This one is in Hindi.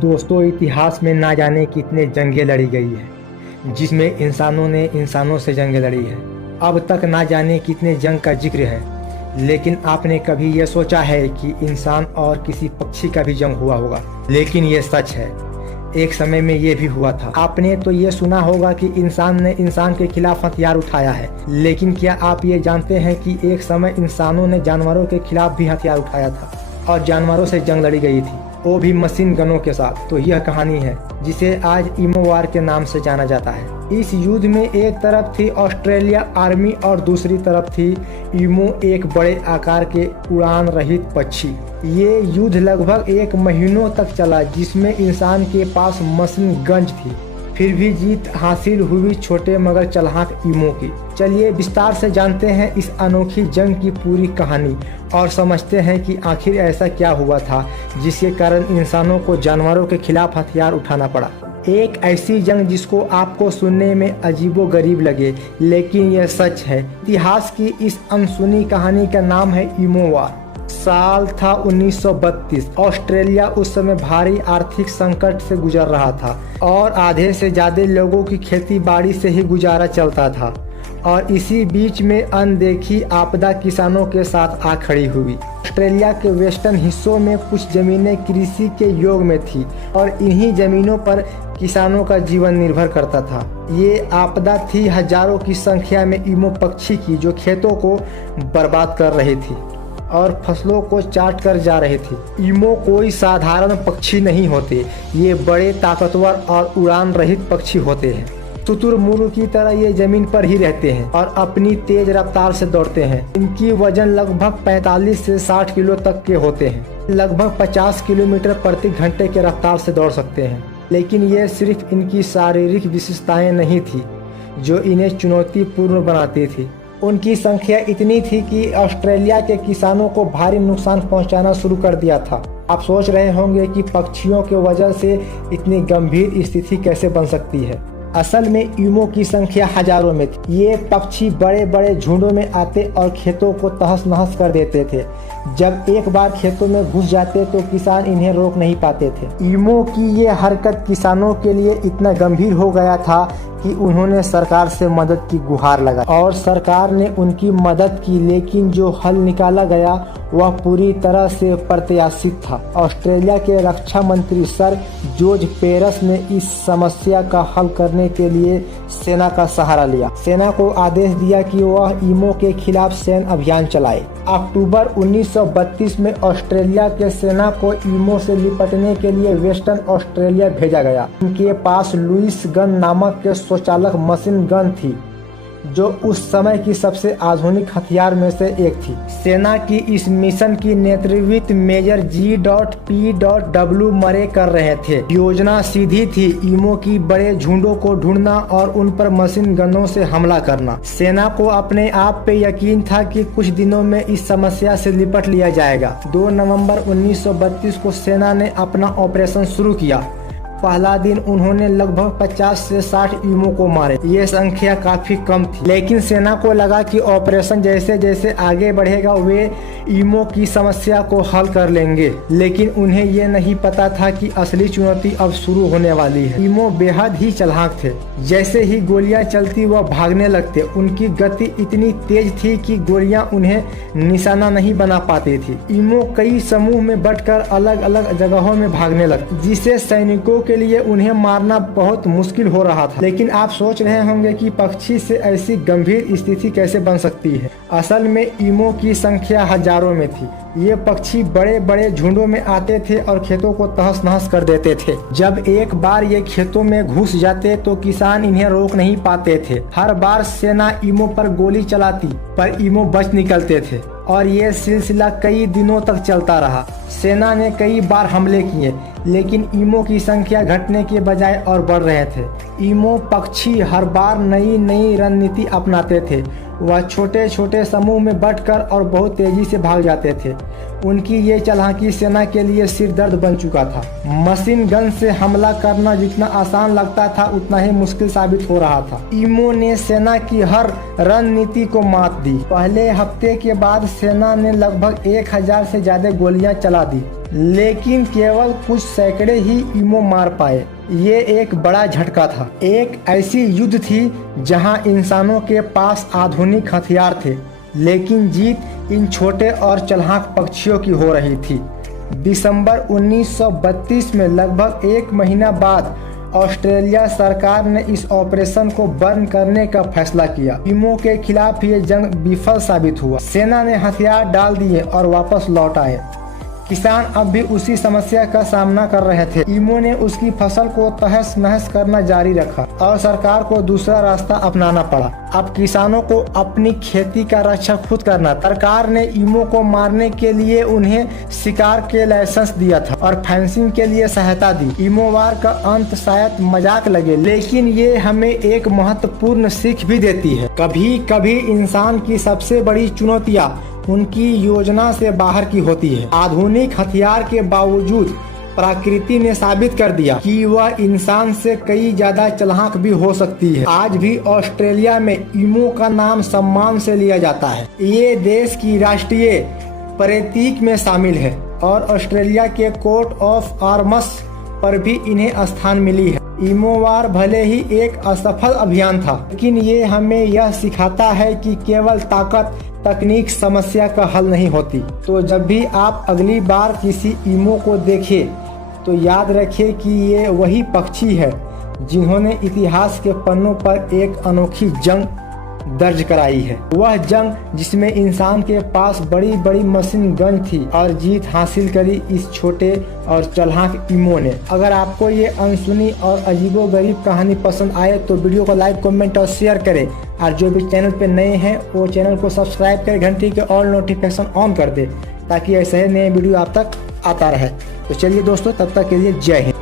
दोस्तों, इतिहास में ना जाने कितने जंगें लड़ी गई है जिसमें इंसानों ने इंसानों से जंग लड़ी है। अब तक ना जाने कितने जंग का जिक्र है, लेकिन आपने कभी यह सोचा है कि इंसान और किसी पक्षी का भी जंग हुआ होगा? लेकिन ये सच है, एक समय में ये भी हुआ था। आपने तो ये सुना होगा कि इंसान ने इंसान के खिलाफ हथियार उठाया है, लेकिन क्या आप ये जानते हैं कि एक समय इंसानों ने जानवरों के खिलाफ भी हथियार उठाया था और जानवरों से जंग लड़ी गई थी, वो भी मशीन गनों के साथ। तो यह कहानी है जिसे आज ईमो वार के नाम से जाना जाता है। इस युद्ध में एक तरफ थी ऑस्ट्रेलिया आर्मी और दूसरी तरफ थी ईमो, एक बड़े आकार के उड़ान रहित पक्षी। ये युद्ध लगभग 1 महीनों तक चला, जिसमें इंसान के पास मशीन गन्स थी। फिर भी जीत हासिल हुई छोटे मगर चालाक ईमो की। चलिए विस्तार से जानते हैं इस अनोखी जंग की पूरी कहानी और समझते हैं कि आखिर ऐसा क्या हुआ था जिसके कारण इंसानों को जानवरों के खिलाफ हथियार उठाना पड़ा। एक ऐसी जंग जिसको आपको सुनने में अजीबोगरीब लगे, लेकिन यह सच है। इतिहास की इस अनसुनी कहानी का नाम है ईमो वार। साल था 1932। ऑस्ट्रेलिया उस समय भारी आर्थिक संकट से गुजर रहा था और आधे से ज्यादा लोगों की खेती बाड़ी से ही गुजारा चलता था। और इसी बीच में अनदेखी आपदा किसानों के साथ आ खड़ी हुई। ऑस्ट्रेलिया के वेस्टर्न हिस्सों में कुछ जमीनें कृषि के योग में थी और इन्हीं जमीनों पर किसानों का जीवन निर्भर करता था। ये आपदा थी हजारों की संख्या में ईमो पक्षी की, जो खेतों को बर्बाद कर रही थी और फसलों को चाट कर जा रहे थे। ईमो कोई साधारण पक्षी नहीं होते, ये बड़े ताकतवर और उड़ान रहित पक्षी होते हैं। शुतुरमुर्ग की तरह ये जमीन पर ही रहते हैं और अपनी तेज रफ्तार से दौड़ते हैं। इनकी वजन लगभग 45 से 60 किलो तक के होते हैं। लगभग 50 किलोमीटर प्रति घंटे के रफ्तार से दौड़ सकते हैं। लेकिन ये सिर्फ इनकी शारीरिक विशेषताएं नहीं थी जो इन्हें चुनौतीपूर्ण बनाती थी। उनकी संख्या इतनी थी कि ऑस्ट्रेलिया के किसानों को भारी नुकसान पहुंचाना शुरू कर दिया था। आप सोच रहे होंगे कि पक्षियों के वजह से इतनी गंभीर स्थिति कैसे बन सकती है। असल में ईमो की संख्या हजारों में थी। ये पक्षी बड़े बड़े झुंडों में आते और खेतों को तहस नहस कर देते थे। जब एक बार खेतों में घुस जाते तो किसान इन्हें रोक नहीं पाते थे। ईमो की ये हरकत किसानों के लिए इतना गंभीर हो गया था कि उन्होंने सरकार से मदद की गुहार लगाई और सरकार ने उनकी मदद की, लेकिन जो हल निकाला गया वह पूरी तरह से प्रत्याशित था। ऑस्ट्रेलिया के रक्षा मंत्री सर जॉर्ज पेरस ने इस समस्या का हल करने के लिए सेना का सहारा लिया। सेना को आदेश दिया कि वह ईमो के खिलाफ सैन्य अभियान चलाए। अक्टूबर 1932 में ऑस्ट्रेलिया के सेना को ईमो से निपटने के लिए वेस्टर्न ऑस्ट्रेलिया भेजा गया। उनके पास लुइस गन नामक के स्वचालक मशीन गन थी, जो उस समय की सबसे आधुनिक हथियार में से एक थी। सेना की इस मिशन की नेतृत्व मेजर G.P.W. मरे कर रहे थे। योजना सीधी थी, ईमो की बड़े झुंडों को ढूंढना और उन पर मशीन गनों से हमला करना। सेना को अपने आप पे यकीन था कि कुछ दिनों में इस समस्या से निपट लिया जाएगा। 2 नवंबर 1932 को सेना ने अपना ऑपरेशन शुरू किया। पहला दिन उन्होंने लगभग 50 से 60 ईमो को मारे। ये संख्या काफी कम थी, लेकिन सेना को लगा कि ऑपरेशन जैसे जैसे आगे बढ़ेगा वे ईमो की समस्या को हल कर लेंगे। लेकिन उन्हें ये नहीं पता था कि असली चुनौती अब शुरू होने वाली है। ईमो बेहद ही चालाक थे। जैसे ही गोलियां चलती वह भागने लगते। उनकी गति इतनी तेज थी कि गोलियां उन्हें निशाना नहीं बना पाती थी। ईमो कई समूह में बंटकर अलग अलग जगहों में भागने लगते, जिससे सैनिकों के लिए उन्हें मारना बहुत मुश्किल हो रहा था। लेकिन आप सोच रहे होंगे कि पक्षी से ऐसी गंभीर स्थिति कैसे बन सकती है। असल में ईमो की संख्या हजारों में थी। ये पक्षी बड़े बड़े झुंडों में आते थे और खेतों को तहस नहस कर देते थे। जब एक बार ये खेतों में घुस जाते तो किसान इन्हें रोक नहीं पाते थे। हर बार सेना ईमो पर गोली चलाती, पर ईमो बच निकलते थे और ये सिलसिला कई दिनों तक चलता रहा। सेना ने कई बार हमले किए, लेकिन ईमो की संख्या घटने के बजाय और बढ़ रहे थे। ईमो पक्षी हर बार नई नई रणनीति अपनाते थे। वह छोटे छोटे समूह में बंटकर और बहुत तेजी से भाग जाते थे। उनकी ये चालाकी सेना के लिए सिर दर्द बन चुका था। मशीन गन से हमला करना जितना आसान लगता था उतना ही मुश्किल साबित हो रहा था। ईमो ने सेना की हर रणनीति को मात दी। पहले हफ्ते के बाद सेना ने लगभग 1000 से ज्यादा गोलियां चला दी। लेकिन केवल कुछ सैकड़े ही ईमो मार पाए। ये एक बड़ा झटका था। एक ऐसी युद्ध थी जहां इंसानों के पास आधुनिक हथियार थे, लेकिन जीत इन छोटे और चालाक पक्षियों की हो रही थी। दिसंबर 1932 में लगभग एक महीना बाद ऑस्ट्रेलिया सरकार ने इस ऑपरेशन को बंद करने का फैसला किया। ईमो के खिलाफ ये जंग विफल साबित हुआ। सेना ने हथियार डाल दिए और वापस लौट आए। किसान अब भी उसी समस्या का सामना कर रहे थे। ईमो ने उसकी फसल को तहस नहस करना जारी रखा और सरकार को दूसरा रास्ता अपनाना पड़ा। अब किसानों को अपनी खेती का रक्षा खुद करना। सरकार ने ईमो को मारने के लिए उन्हें शिकार के लाइसेंस दिया था और फेंसिंग के लिए सहायता दी। ईमो वार का अंत शायद मजाक लगे, लेकिन ये हमें एक महत्वपूर्ण सीख भी देती है। कभी कभी इंसान की सबसे बड़ी चुनौतियाँ उनकी योजना से बाहर की होती है। आधुनिक हथियार के बावजूद प्रकृति ने साबित कर दिया कि वह इंसान से कई ज्यादा चालाक भी हो सकती है। आज भी ऑस्ट्रेलिया में ईमो का नाम सम्मान से लिया जाता है। ये देश की राष्ट्रीय प्रतीक में शामिल है और ऑस्ट्रेलिया के कोट ऑफ आर्म्स पर भी इन्हें स्थान मिली है। ईमो वार भले ही एक असफल अभियान था, लेकिन ये हमें यह सिखाता है कि केवल ताकत तकनीक समस्या का हल नहीं होती। तो जब भी आप अगली बार किसी ईमो को देखें तो याद रखिए कि ये वही पक्षी है जिन्होंने इतिहास के पन्नों पर एक अनोखी जंग दर्ज कराई है। वह जंग जिसमें इंसान के पास बड़ी बड़ी मशीन गन थी और जीत हासिल करी इस छोटे और चालाक ईमो ने। अगर आपको ये अनसुनी और अजीबोगरीब कहानी पसंद आए तो वीडियो को लाइक, कमेंट और शेयर करें। और जो भी चैनल पे नए हैं वो चैनल को सब्सक्राइब करें, घंटी के ऑल नोटिफिकेशन ऑन कर दे ताकि ऐसे नए वीडियो आप तक आता रहे। तो चलिए दोस्तों, तब तक के लिए जय हिंद।